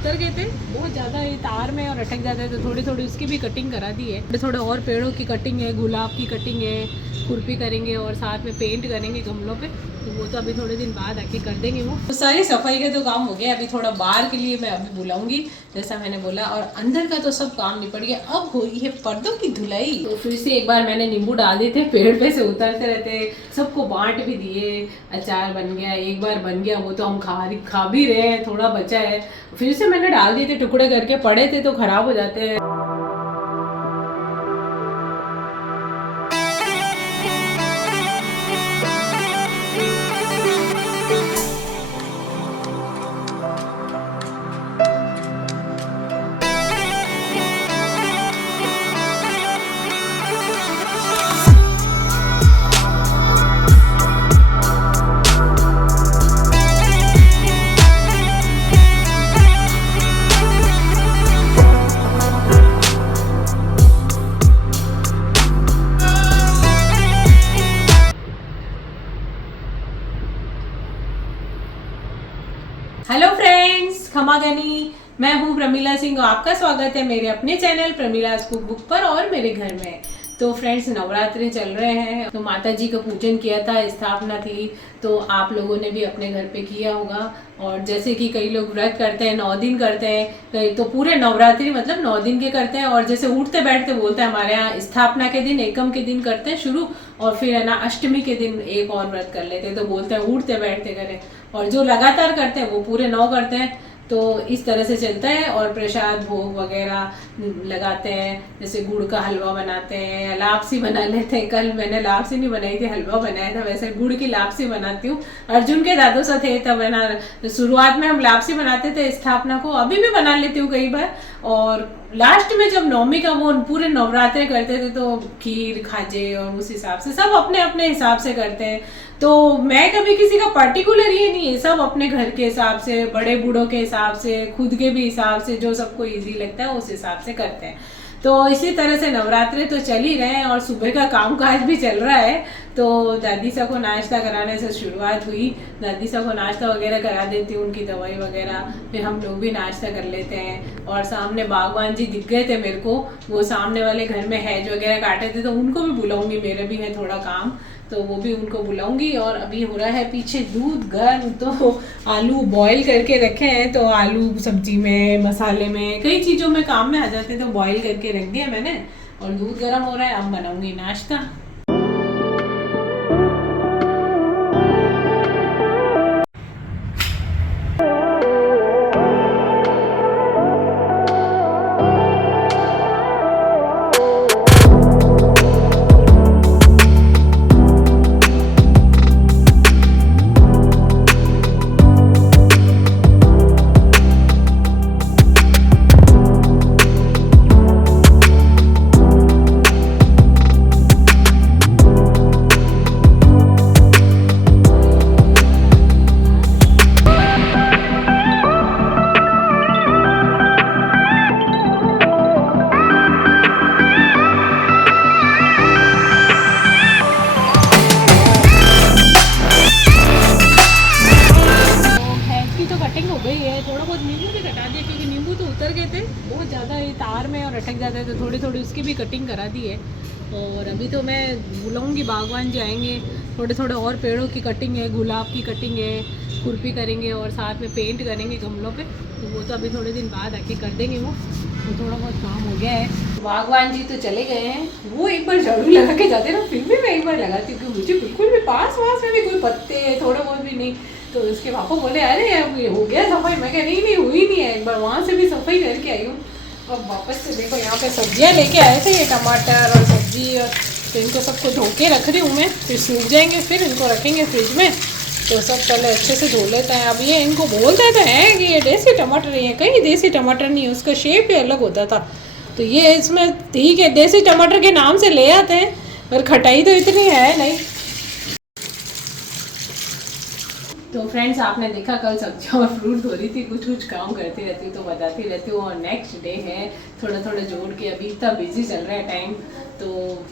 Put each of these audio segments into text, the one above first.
उतर गए थे बहुत ज़्यादा ये तार में और अटक जाते हैं, तो थोड़ी थोड़ी उसकी भी कटिंग करा दी है। थोड़े और पेड़ों की कटिंग है, गुलाब की कटिंग है, खुरपी करेंगे और साथ में पेंट करेंगे गमलों पे, तो वो तो अभी थोड़े दिन बाद आके कर देंगे वो। तो सारी सफाई का तो काम हो गया, अभी थोड़ा बाहर के लिए मैं अभी बुलाऊंगी जैसा मैंने बोला, और अंदर का तो सब काम निपट गया। अब हो रही है पर्दों की धुलाई। तो फिर से एक बार मैंने नींबू डाल दिए थे, पेड़ पे से उतरते रहते, सबको बांट भी दिए, अचार बन गया, एक बार बन गया वो तो हम खा भी रहे हैं, थोड़ा बचा है फिर से मैंने डाल दिए थे, टुकड़े करके पड़े थे तो खराब हो जाते हैं। हेलो फ्रेंड्स, खमा गनी, मैं हूँ प्रमिला सिंह और आपका स्वागत है मेरे अपने चैनल प्रमिलास कुक बुक पर और मेरे घर में। तो फ्रेंड्स, नवरात्रि चल रहे हैं, तो माता जी का पूजन किया था, स्थापना थी, तो आप लोगों ने भी अपने घर पे किया होगा। और जैसे कि कई लोग व्रत करते हैं, 9 दिन करते हैं, कई तो पूरे नवरात्रि मतलब 9 दिन के करते हैं, और जैसे उठते बैठते बोलते हैं हमारे यहाँ, स्थापना के दिन एकम के दिन करते हैं शुरू, और फिर है ना अष्टमी के दिन एक और व्रत कर लेते हैं, तो बोलते हैं उठते बैठते करें। और जो लगातार करते हैं वो पूरे 9 करते हैं, तो इस तरह से चलता है। और प्रसाद भोग वगैरह लगाते हैं, जैसे गुड़ का हलवा बनाते हैं, लापसी बना लेते हैं। कल मैंने लापसी नहीं बनाई थी, हलवा बनाया था, वैसे गुड़ की लापसी बनाती हूँ। अर्जुन के दादू सा थे तब है ना, शुरुआत में हम लापसी बनाते थे स्थापना को, अभी भी बना लेती हूँ कई बार। और लास्ट में जब नवमी का वो पूरे नवरात्रे करते थे तो खीर खाजे, और उस हिसाब से सब अपने अपने हिसाब से करते हैं। तो मैं कभी किसी का पर्टिकुलर ये नहीं है, सब अपने घर के हिसाब से, बड़े बूढ़ों के हिसाब से, खुद के भी हिसाब से, जो सबको इजी लगता है उस हिसाब से करते हैं। तो इसी तरह से नवरात्रे तो चल ही रहे हैं और सुबह का कामकाज भी चल रहा है। तो दादी सा को नाश्ता कराने से शुरुआत हुई, दादी सा को नाश्ता वगैरह करा देती हूँ, उनकी दवाई वगैरह, फिर हम लोग भी नाश्ता कर लेते हैं। और सामने बागवान जी दिख गए थे मेरे को, वो सामने वाले घर में हैज वगैरह काटे थे, तो उनको भी बुलाऊंगी, मेरे भी है थोड़ा काम, तो वो भी उनको बुलाऊंगी। और अभी हो रहा है पीछे दूध गर्म, तो आलू बॉईल करके रखे हैं, तो आलू सब्जी में, मसाले में, कई चीज़ों में काम में आ जाते हैं, तो बॉईल करके रख दिया मैंने, और दूध गर्म हो रहा है, अब बनाऊंगी नाश्ता। बहुत ज़्यादा ये तार में और अटक जाता है, तो थोड़ी थोड़ी उसकी भी कटिंग करा दी है। और अभी तो मैं बुलाऊंगी, बागवान जी आएंगे, थोड़े थोड़े और पेड़ों की कटिंग है, गुलाब की कटिंग है, खुरपी करेंगे और साथ में पेंट करेंगे गमलों पे, तो वो तो अभी थोड़े दिन बाद आके कर देंगे वो, तो थोड़ा बहुत काम हो गया है। बागवान जी तो चले गए हैं, वो एक बार झाड़ू लगा के जाते ना, फिर भी मैं एक बार लगाती हूँ, मुझे बिल्कुल भी पास में भी कोई पत्ते थोड़े बहुत भी नहीं। तो उसके पापा बोले अरे ये हो गया सफाई, मैं कह नहीं हुई नहीं है, एक बार वहाँ से भी सफाई करके आई हूँ। और वापस से देखो यहाँ पे सब्जियाँ लेके आए थे, ये टमाटर और सब्जी, और तो इनको सबको धो के रख रही हूँ मैं, फिर सूख जाएंगे, फिर इनको रखेंगे फ्रिज में, तो सब पहले अच्छे से धो लेते हैं। अब ये इनको बोलते तो हैं कि ये देसी टमाटर है, कहीं देसी टमाटर नहीं है, उसका शेप ही अलग होता था, तो ये इसमें ठीक है, देसी टमाटर के नाम से ले आते हैं, पर खटाई तो इतनी है नहीं। तो फ्रेंड्स, आपने देखा कल सब्जियां और फ्रूट धो रही थी, कुछ कुछ काम करती रहती हूँ तो बताती रहती हूँ। और नेक्स्ट डे है, थोड़ा थोड़ा जोड़ के, अभी इतना बिजी चल रहा है टाइम, तो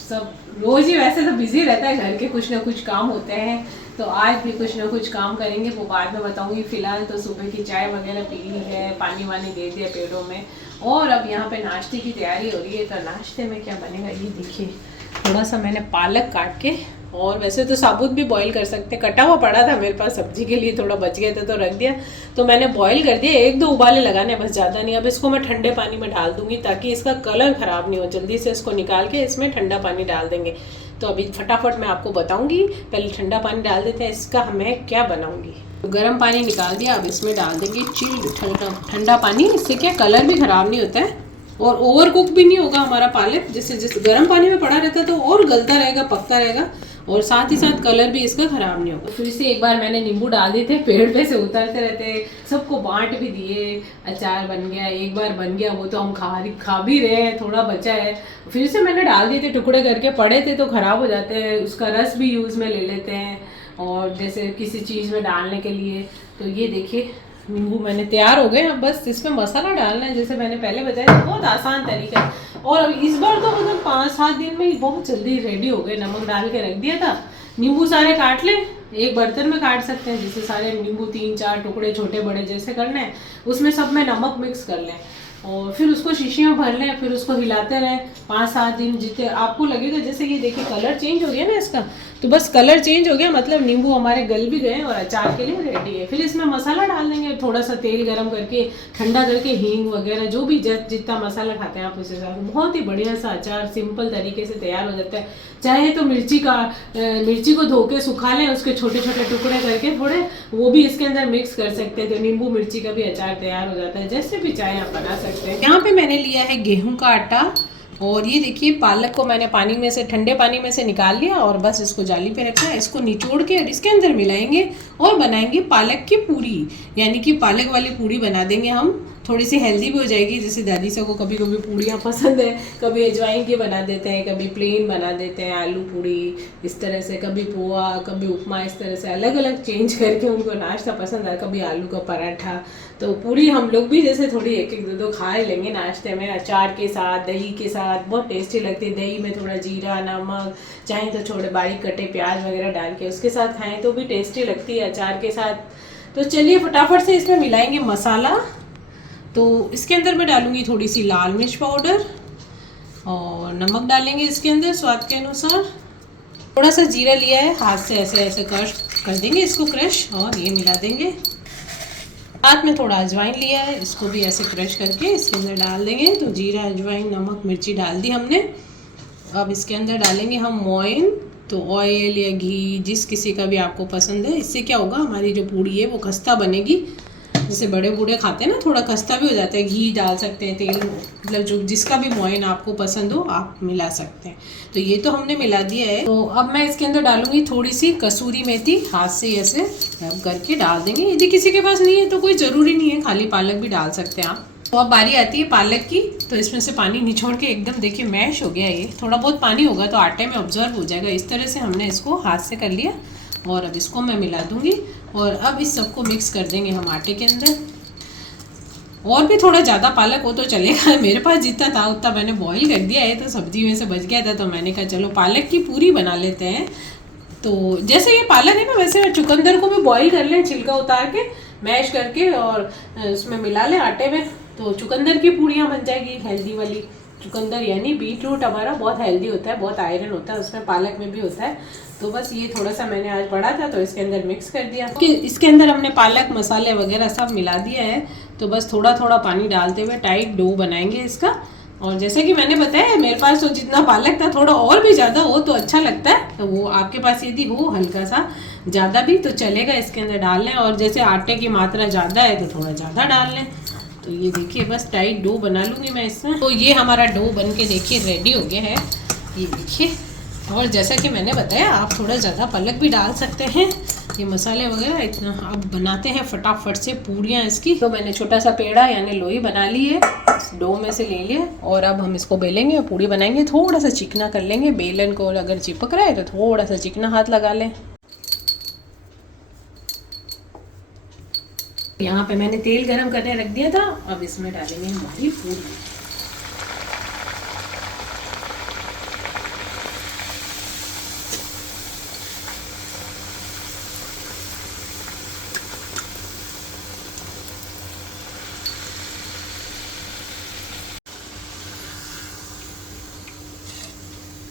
सब रोज़ ही वैसे तो बिजी रहता है, घर के कुछ ना कुछ काम होते हैं, तो आज भी कुछ ना कुछ काम करेंगे, वो बाद में बताऊंगी। फिलहाल तो सुबह की चाय वगैरह पी ली है, पानी वानी दे दिया पेड़ों में, और अब यहाँ पे नाश्ते की तैयारी हो रही है। तो नाश्ते में क्या बनेगा ये देखिए। थोड़ा सा मैंने पालक काट के, और वैसे तो साबुत भी बॉईल कर सकते हैं, कटा हुआ पड़ा था मेरे पास सब्जी के लिए, थोड़ा बच गया था तो रख दिया, तो मैंने बॉईल कर दिया। 1-2 उबाले लगाने बस, ज़्यादा नहीं। अब इसको मैं ठंडे पानी में डाल दूंगी ताकि इसका कलर ख़राब नहीं हो। जल्दी से इसको निकाल के इसमें ठंडा पानी डाल देंगे। तो अभी फटाफट मैं आपको बताऊंगी। पहले ठंडा पानी डाल देते हैं, इसका मैं क्या बनाऊंगी। तो गर्म पानी निकाल दिया, अब इसमें डाल देंगे चिल्ड ठंडा पानी। इससे क्या कलर भी ख़राब नहीं होता है और ओवर कुक भी नहीं होगा हमारा पालक। जैसे जिस गर्म पानी में पड़ा रहता तो और गलता रहेगा, पकता रहेगा, और साथ ही साथ कलर भी इसका खराब नहीं होगा। फिर से एक बार मैंने नींबू डाल दिए थे, पेड़ पे से उतरते रहते, सबको बांट भी दिए। अचार बन गया, एक बार बन गया, वो तो हम खा भी रहे हैं, थोड़ा बचा है। फिर से मैंने डाल दिए थे, टुकड़े करके पड़े थे तो ख़राब हो जाते हैं। उसका रस भी यूज़ में ले लेते हैं, और जैसे किसी चीज़ में डालने के लिए। तो ये देखिए नींबू मैंने तैयार हो गए। अब बस इसमें मसाला डालना है, जैसे मैंने पहले बताया, बहुत आसान तरीका है। और इस बार तो मतलब 5-7 दिन में ही बहुत जल्दी रेडी हो गए। नमक डाल के रख दिया था। नींबू सारे काट लें, एक बर्तन में काट सकते हैं, जैसे सारे नींबू 3-4 टुकड़े छोटे बड़े जैसे करने हैं, उसमें सब में नमक मिक्स कर लें, और फिर उसको शीशी में भर लें। फिर उसको हिलाते रहें 5-7 दिन, जितने आपको लगेगा। जैसे ये देखिए कलर चेंज हो गया ना इसका, तो बस कलर चेंज हो गया मतलब नींबू हमारे गल भी गए और अचार के लिए रेडी है। फिर इसमें मसाला डाल देंगे, थोड़ा सा तेल गरम करके, ठंडा करके, हींग वगैरह जो भी जितना मसाला खाते हैं आप उस हिसाब से। बहुत ही बढ़िया सा अचार सिंपल तरीके से तैयार हो जाता है। चाहे तो मिर्ची को धो के सुखा लें, उसके छोटे छोटे टुकड़े करके थोड़े, वो भी इसके अंदर मिक्स कर सकते हैं, तो नींबू मिर्ची का भी अचार तैयार हो जाता है। जैसे भी चाहे आप बना सकते हैं। यहाँ पे मैंने लिया है गेहूं का आटा, और ये देखिए पालक को मैंने पानी में से, ठंडे पानी में से निकाल लिया, और बस इसको जाली पे रखा है। इसको निचोड़ के और इसके अंदर मिलाएंगे और बनाएंगे पालक की पूरी, यानी कि पालक वाली पूरी बना देंगे हम। थोड़ी सी हेल्दी भी हो जाएगी। जैसे दादी सब को कभी कभी पूड़ियाँ पसंद है, कभी अजवाइन की बना देते हैं, कभी प्लेन बना देते हैं आलू पूड़ी इस तरह से, कभी पोहा, कभी उपमा, इस तरह से अलग अलग चेंज करके उनको नाश्ता पसंद है। कभी आलू का पराठा। तो पूरी हम लोग भी जैसे थोड़ी 1-1, 2-2 खा लेंगे नाश्ते में, अचार के साथ, दही के साथ, बहुत टेस्टी लगती है। दही में थोड़ा जीरा, नमक, चाहे तो छोटे बारीक कटे प्याज वगैरह डाल के उसके साथ खाएं तो भी टेस्टी लगती है अचार के साथ। तो चलिए फटाफट से इसमें मिलाएंगे मसाला। तो इसके अंदर मैं डालूंगी थोड़ी सी लाल मिर्च पाउडर, और नमक डालेंगे इसके अंदर स्वाद के अनुसार। थोड़ा सा जीरा लिया है, हाथ से ऐसे ऐसे क्रश कर देंगे इसको, क्रश, और ये मिला देंगे। हाथ में थोड़ा अजवाइन लिया है, इसको भी ऐसे क्रश करके इसके अंदर डाल देंगे। तो जीरा, अजवाइन, नमक, मिर्ची डाल दी हमने। अब इसके अंदर डालेंगे हम मोइन, तो ऑयल या घी जिस किसी का भी आपको पसंद है। इससे क्या होगा, हमारी जो पूड़ी है वो खस्ता बनेगी। जैसे बड़े बूढ़े खाते हैं ना, थोड़ा खस्ता भी हो जाता है। घी डाल सकते हैं, तेल, मतलब जो जिसका भी मोइन आपको पसंद हो आप मिला सकते हैं। तो ये तो हमने मिला दिया है। तो अब मैं इसके अंदर डालूंगी थोड़ी सी कसूरी मेथी, हाथ से ऐसे रब करके डाल देंगे। यदि किसी के पास नहीं है तो कोई ज़रूरी नहीं है, खाली पालक भी डाल सकते हैं आप। तो अब बारी आती है पालक की। तो इसमें से पानी निचोड़ के एकदम देखिए मैश हो गया। ये थोड़ा बहुत पानी होगा तो आटे में ऑब्जर्व हो जाएगा। इस तरह से हमने इसको हाथ से कर लिया, और अब इसको मैं मिला दूंगी, और अब इस सबको मिक्स कर देंगे हम आटे के अंदर। और भी थोड़ा ज़्यादा पालक हो तो चलेगा, मेरे पास जितना था उतना मैंने बॉईल कर दिया है, तो सब्जी में से बच गया था, तो मैंने कहा चलो पालक की पूरी बना लेते हैं। तो जैसे ये पालक है ना, वैसे चुकंदर को भी बॉईल कर लें, छिलका उतार के मैश करके, और उसमें मिला लें आटे में, तो चुकंदर की पूड़ियाँ बन जाएगी हेल्दी वाली। चुकंदर यानी बीट रूट हमारा बहुत हेल्दी होता है, बहुत आयरन होता है उसमें, पालक में भी होता है। तो बस ये थोड़ा सा मैंने आज पड़ा था तो इसके अंदर मिक्स कर दिया। इसके अंदर हमने पालक मसाले वगैरह सब मिला दिया है। तो बस थोड़ा थोड़ा पानी डालते हुए टाइट डो बनाएंगे इसका। और जैसे कि मैंने बताया मेरे पास तो जितना पालक था, थोड़ा और भी ज़्यादा हो तो अच्छा लगता है, तो वो आपके पास यदि हो हल्का सा ज़्यादा भी तो चलेगा, इसके अंदर डाल लें। और जैसे आटे की मात्रा ज़्यादा है तो थोड़ा ज़्यादा डाल लें। तो ये देखिए बस टाइट डो बना लूँगी मैं इसमें। तो ये हमारा डो बन के देखिए रेडी हो गया है, ये देखिए। और जैसा कि मैंने बताया आप थोड़ा ज़्यादा पालक भी डाल सकते हैं। ये मसाले वगैरह इतना अब बनाते हैं फटाफट से पूड़ियाँ इसकी। तो मैंने छोटा सा पेड़ा यानी लोई बना ली है, डो में से ले लिया, और अब हम इसको बेलेंगे और पूड़ी बनाएंगे। थोड़ा सा चिकना कर लेंगे बेलन को, अगर चिपक रहा है तो थोड़ा सा चिकना हाथ लगा लें। यहाँ पे मैंने तेल गरम करने रख दिया था, अब इसमें डालेंगे हमारी पूड़ी।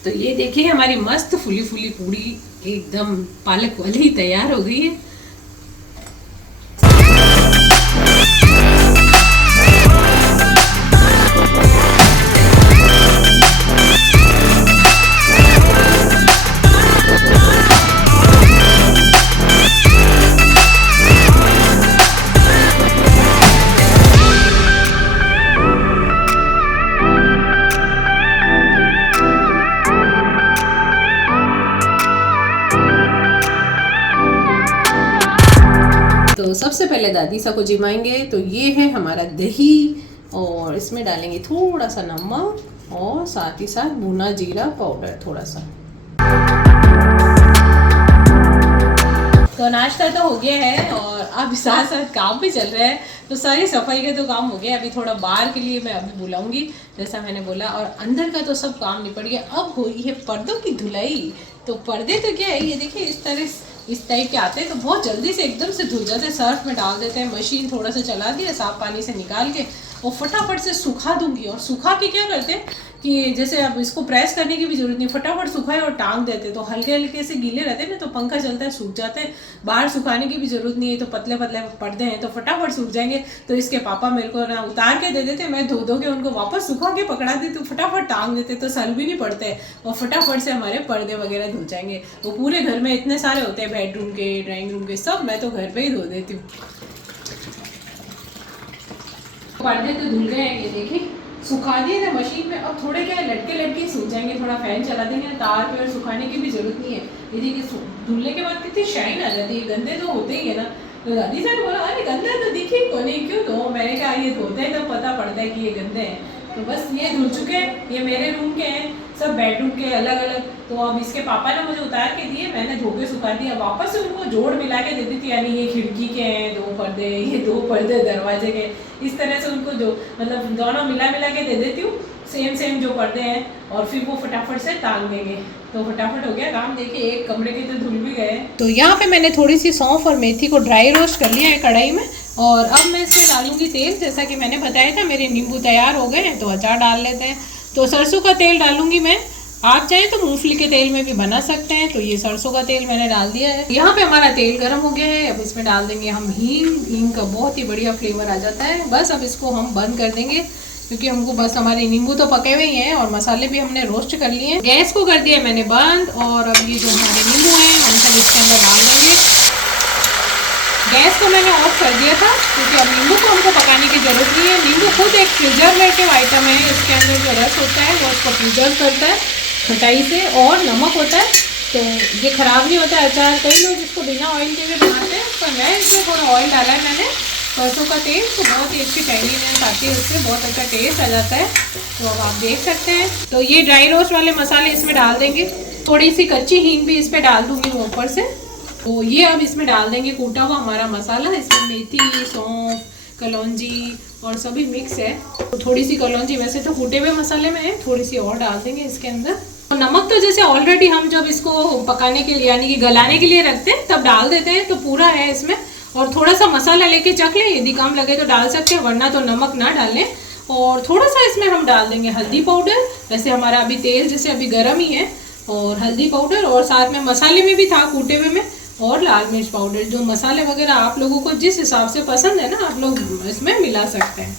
तो ये देखिए हमारी मस्त फुली फुली पूड़ी एकदम पालक वाली तैयार हो गई है। तो सबसे पहले दादी सा को जिमाएंगे। तो ये है हमारा दही और इसमें डालेंगे थोड़ा सा नमक और साथ ही साथ भुना जीरा पाउडर थोड़ा सा। तो नाश्ता तो हो गया है और अब साथ साथ काम भी चल रहा है। तो सारी सफाई का तो काम हो गया, अभी थोड़ा बाहर के लिए मैं अभी बुलाऊंगी जैसा मैंने बोला, और अंदर का तो सब काम निपट गया। अब हुई है पर्दों की धुलाई। तो पर्दे तो क्या है, ये देखिए इस टाइप के आते हैं तो बहुत जल्दी से एकदम से धुल जाते हैं। सर्फ में डाल देते हैं, मशीन थोड़ा सा चला दिया, साफ पानी से निकाल के और फटाफट से सुखा दूंगी। और सुखा के क्या करते हैं कि जैसे अब इसको प्रेस करने की भी जरूरत नहीं, फटाफट सुखाए और टांग देते हैं। तो हल्के हल्के से गीले रहते हैं ना, तो पंखा चलता है, सूख जाते हैं। बाहर सुखाने की भी जरूरत नहीं है, तो पतले पतले पर्दे हैं तो फटाफट सूख जाएंगे। तो इसके पापा मेरे को ना उतार के दे देते, मैं धो धो के उनको वापस सुखा के पकड़ा देती हूँ, फटाफट टांग देते, तो सल भी नहीं पड़ते और फटाफट से हमारे पर्दे वगैरह धुल जाएंगे। तो पूरे घर में इतने सारे होते हैं, बेडरूम के, ड्राइंग रूम के, सब मैं तो घर पे ही धो देती हूँ। पर्दे तो धुल गए हैं, ये देखिए सुखा दिए थे मशीन में। अब थोड़े क्या लटके लटके सूख जाएंगे, थोड़ा फैन चला देंगे तार पे, और सुखाने की भी जरूरत नहीं है। ये देखिए धुलने के बाद कितनी शाइन आ जाती है। गंदे तो होते ही है ना। तो दादी साहब ने बोला अरे गंदे तो दिखे को नहीं, क्यों धो? मैंने कहा ये धोते हैं तो पता पड़ता है कि ये गंदे हैं। तो बस ये धुल चुके हैं। ये मेरे रूम के हैं, सब बेडरूम के अलग अलग। तो अब इसके पापा ने मुझे उतार के दिए, मैंने धो के सुखा दिया। वापस से उनको जोड़ मिला के दे दी थी, यानी ये खिड़की के हैं 2 पर्दे, ये 2 पर्दे दरवाजे के, इस तरह से उनको जो मतलब दोनों मिला के दे देती हूँ, सेम जो पर्दे हैं, और फिर वो फटाफट से टांग देंगे। तो फटाफट हो गया काम। देखिए एक कमरे के तो धुल भी गए। तो यहाँ पे मैंने थोड़ी सी सौंफ और मेथी को ड्राई रोस्ट कर लिया है कढ़ाई में, और अब मैं इसमें डालूंगी तेल। जैसा कि मैंने बताया था मेरे नींबू तैयार हो गए हैं, तो अचार डाल लेते हैं। तो सरसों का तेल डालूंगी मैं, आप चाहें तो मूंगफली के तेल में भी बना सकते हैं। तो ये सरसों का तेल मैंने डाल दिया है। यहाँ पे हमारा तेल गर्म हो गया है। अब इसमें डाल देंगे हम हींग का बहुत ही बढ़िया फ्लेवर आ जाता है। बस अब इसको हम बंद कर देंगे, क्योंकि हमको बस हमारे नींबू तो पके हुए ही हैं और मसाले भी हमने रोस्ट कर लिए हैं। गैस को कर दिया मैंने बंद, और अब ये जो हमारे नींबू हैं हम सब इसके अंदर डाल देंगे। गैस को मैंने ऑफ कर दिया था, क्योंकि अब नींबू को हमको पकाने की जरूरत नहीं है। नींबू खुद एक प्रिजर्वेटिव आइटम है, इसके अंदर जो रस होता है वो उसको प्रिजर्व करता है खटाई से, और नमक होता है तो ये ख़राब नहीं होता है अचार। कई लोग इसको बिना ऑयल के भी बनाते हैं, पर मैं इसमें थोड़ा ऑयल डाला है मैंने, सरसों का तेल, तो बहुत ही अच्छी टैंगीनेस आती है, उससे बहुत अच्छा टेस्ट आ जाता है। तो अब आप देख सकते हैं। तो ये ड्राई रोस्ट वाले मसाले इसमें डाल देंगे, थोड़ी सी कच्ची हींग भी इस पर डाल दूँगी मैं ऊपर से। तो ये अब इसमें डाल देंगे कूटा हुआ हमारा मसाला। इसमें मेथी, सौंफ, कलौंजी और सभी मिक्स है। तो थोड़ी सी कलौंजी वैसे तो कूटे हुए मसाले में है, थोड़ी सी और डाल देंगे इसके अंदर। तो नमक तो जैसे ऑलरेडी हम जब इसको पकाने के लिए यानी कि गलाने के लिए रखते हैं तब डाल देते हैं, तो पूरा है इसमें। और थोड़ा सा मसाला लेके चख लें, यदि कम लगे तो डाल सकते हैं, वरना तो नमक ना डालें। और थोड़ा सा इसमें हम डाल देंगे हल्दी पाउडर। वैसे हमारा अभी तेल जैसे अभी गर्म ही है, और हल्दी पाउडर, और साथ में मसाले में भी था कूटे हुए में, और लाल मिर्च पाउडर। जो मसाले वगैरह आप लोगों को जिस हिसाब से पसंद है ना, आप लोग इसमें मिला सकते हैं।